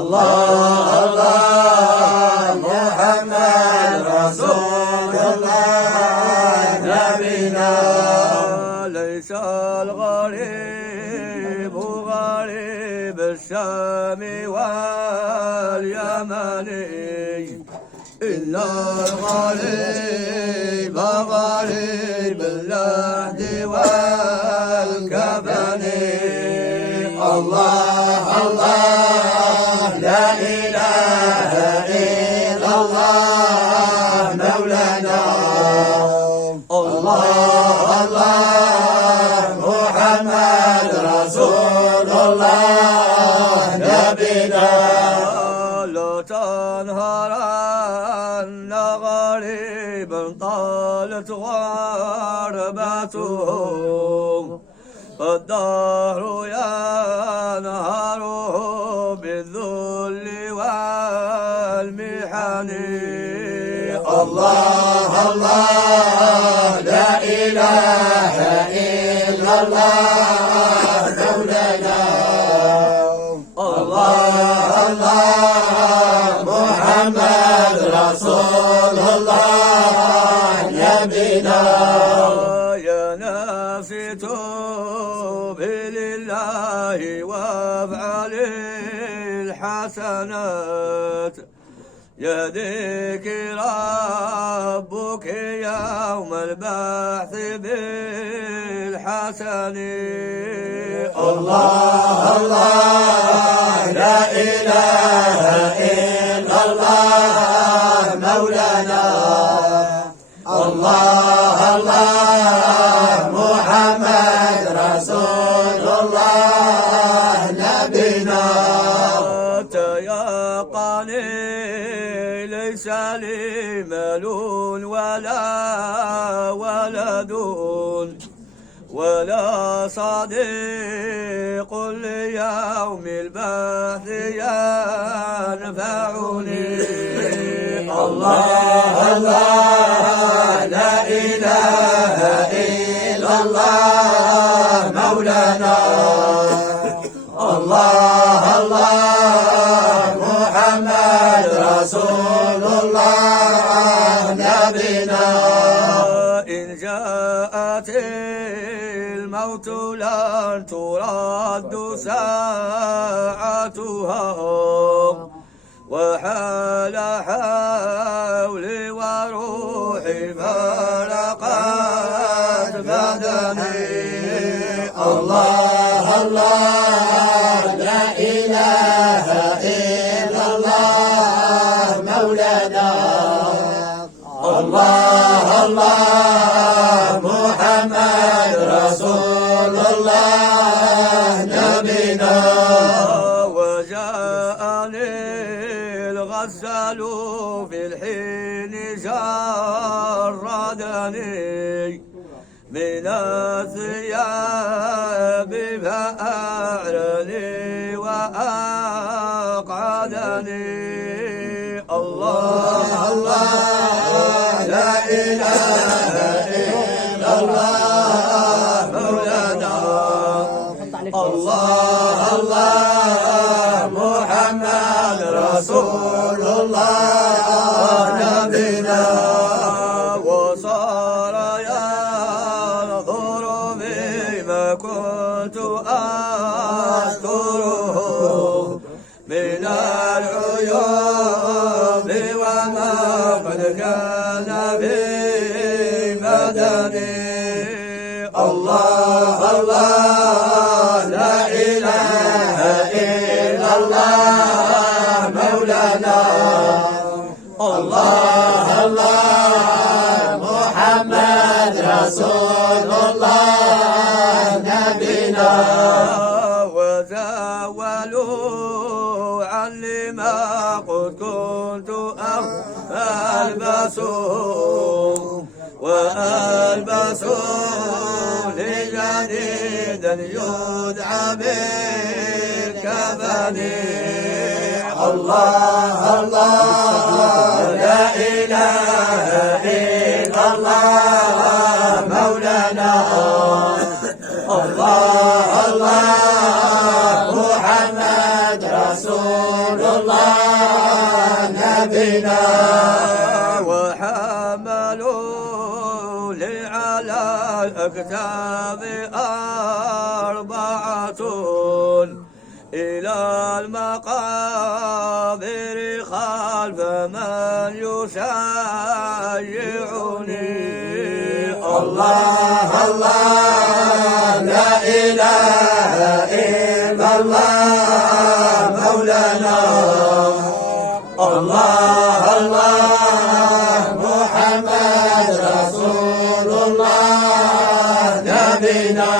الله الله محمد رسول الله نبينا. ليس الغريب غريب الشام واليمن، إلا الغريب غريب اللحد والكفن. الله الله لا إله إلا الله مولانا. الله الله محمد رسول الله نبينا. لا تنهرن غريب طالت غربتهم، فالدهر ينهره بالذل والمحن. الله الله لا إله إلا الله مولانا. الله الله محمد رسول الله نبينا. يا نفسي توبي لله وافعل الحسنات، يهديك ربك يوم البعث بالحسن. الله الله لا إله إلا الله مولانا. الله الله محمد رسول الله نبينا. تيقني ليس لي مال ولا ولد ولا صديق ليوم البعث ينفعني. الله الله لا إله إلا الله مولانا. الله الله محمد رسول الله نبينا. إن جاءت الموت لن ترد ساعتها، وحال حولي وروحي فرقت بدني. الله الله لا إله إلا الله مولانا. الله الله محمد رسول الله نبينا. وجاءني الغزال في الحين جردني من الثياب فأعرني وأقعدني. الله الله لا إله إلا الله مولانا. الله الله محمد رسول الله نبينا. وصار ينظر فيما كنت أستره من العيوب وما قد كان في بدني. الله الله لا إله إلا الله مولانا. الله الله محمد رسول الله نبينا. وزاولوا عني ما قد كنت ألبسه، وألبسوا لجديدا يدعى بالكفن. الله الله لا إله إلا الله مولانا. الله الله محمد رسول رسول الله نبينا وحملوا لي على الأكتاف أربعة إلى المقابر خلف من يشيعني الله الله لا إله إلا الله مولانا الله الله محمد رسول الله نبينا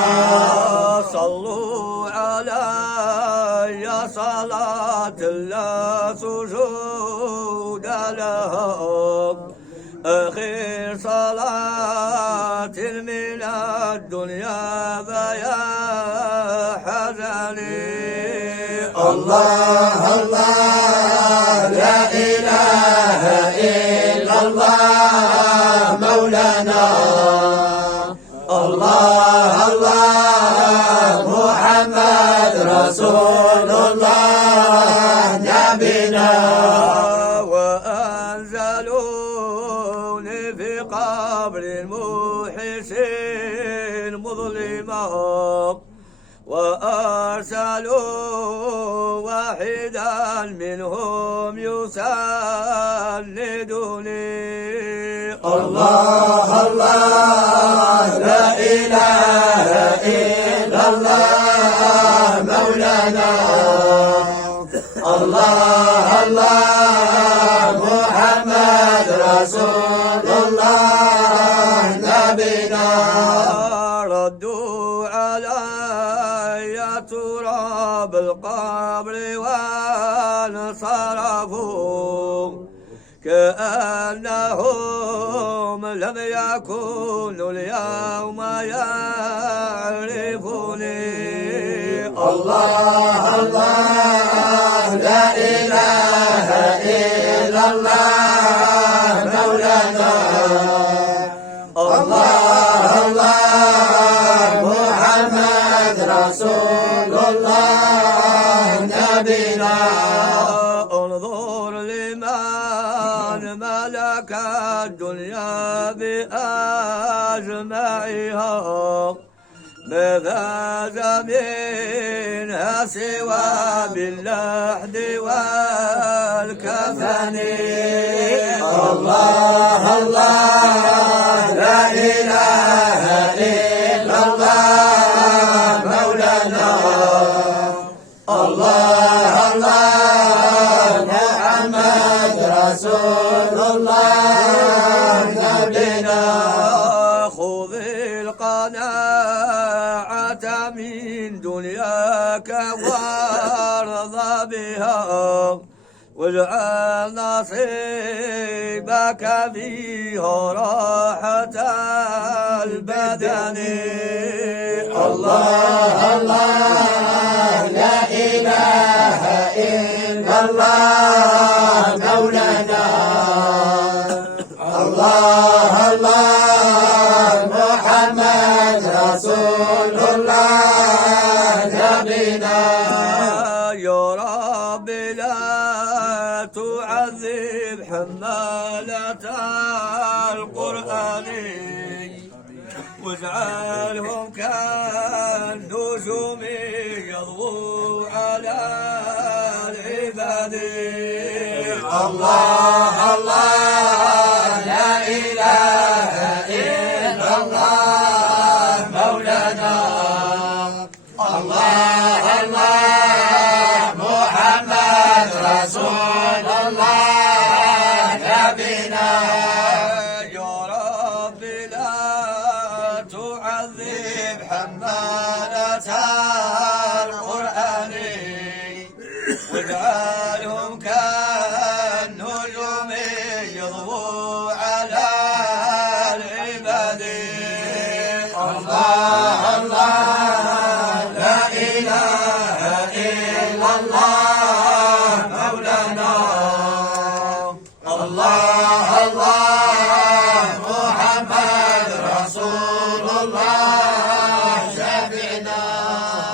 صلوا علي صلاة لا سجود لها آخر صلاة من الدنيا فيا حزني الله الله لا إله إلا الله مولانا الله الله محمد رسول الله نبينا وأنزلوني في قبر الموحشين مظلما وأرسلوا واحدا منهم يسندني الله الله لا إله إلا الله مولانا الله الله محمد رسول الله نبينا ردوا علي تراب القبر وانصرفوا كأنهم لم يكونوا اليوم يعرفوني الله الله لا إله إلا الله مولانا الله الله محمد رسول الله نبينا انظر لمن ملك الدنيا بأجمعها ما فاز منها سوى باللحد والكفن الله الله لا إله إلا الله مولانا الله الله محمد رسول الله نبينا خذ القناعة من دنياك وارضى بها واجعل نصيبك فيها راحة البدن الله الله لا إله إلا الله مولانا الله الله محمد رسول الله نبينا يا رب لا تعذب حمالة القرآن واجعلهم كالنجوم يضووا على العباد الله الله لا إله إلا الله مولانا الله الله محمد رسول الله نبينا يا رب لا تعذب حمالة القرآن واجعل